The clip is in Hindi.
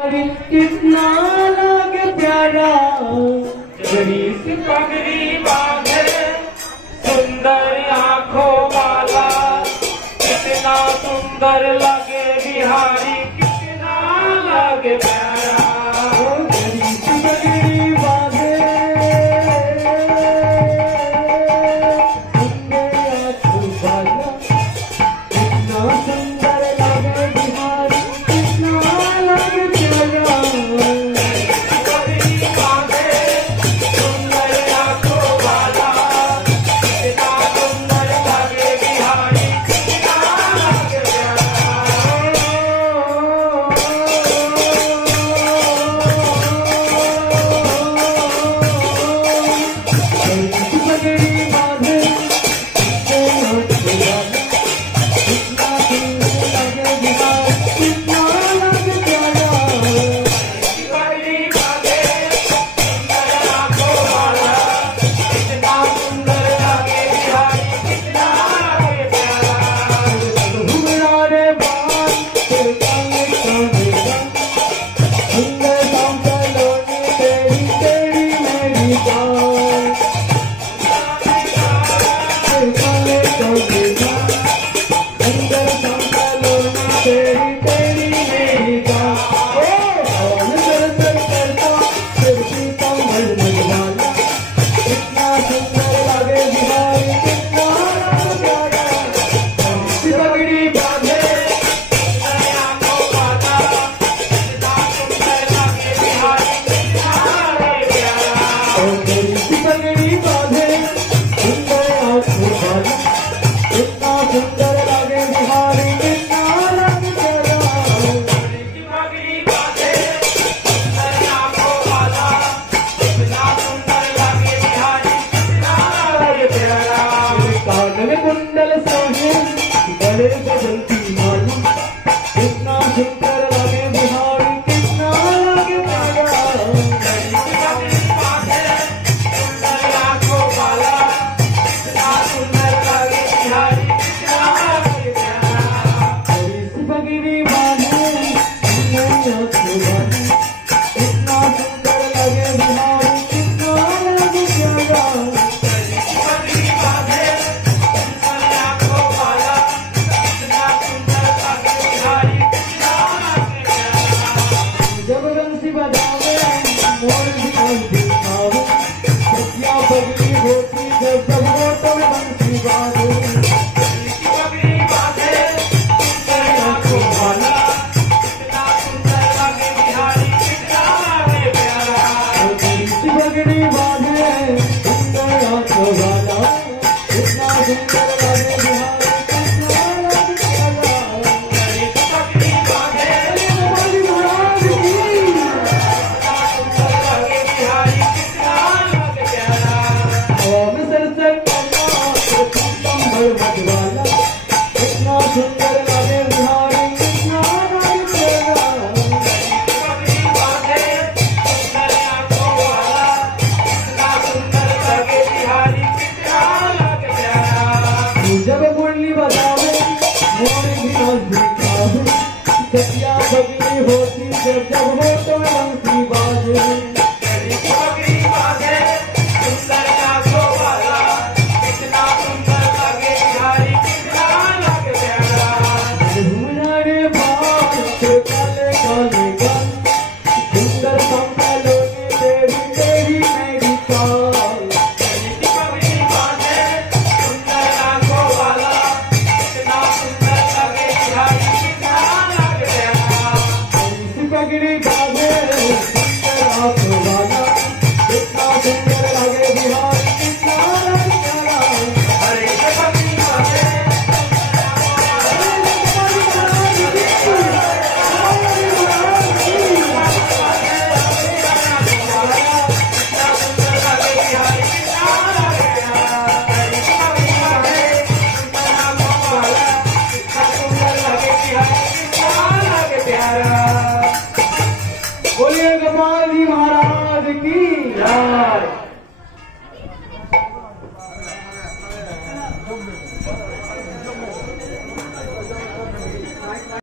कितना लगे प्यारा गरी सी पगड़ी बांधे सुंदर आंखों वाला कितना सुंदर लगे बिहारी कितना लगे प्यारा गरी सी पगड़ी बांधे सुंदर आंखों वाला कितना सुंदर लगे बिहारी कितना लगे प्यारा कुंडल सोहे गले बदलती माली कितना सुंदर लगे बिहारी कितना लगे प्यारा आंखों वाला कितना सुंदर लगे बिहारी कितना लगे प्यारा पगड़ी बांधे आंखों वाला कितना सुंदर लगे बिहारी कितना लगे प्यारा जब बंसी बजावे मोर भी दिखावे सतिया पगड़ी होती जब जब होठों में बंसी बाजे पगड़ी बाजे सुंदर आंखों वाला कितना सुंदर लगे बिहारी कितना लगे प्यारा पगड़ी बाजे सुंदर आंखों वाला कितना सुंदर लगे बिहारी जब मुरली बजावे मोर भी दिखावे सतिया पगड़ी होती जब जब हो तो बंसी बाजे पगड़ी बाजे सुंदर आंखों वाला कितना सुंदर लगे बिहारी कितना लगे प्यारा घूमना रे बाल से काले काले गाल सुंदर संभालो तेरी तेरी मेरी चाल पगड़ी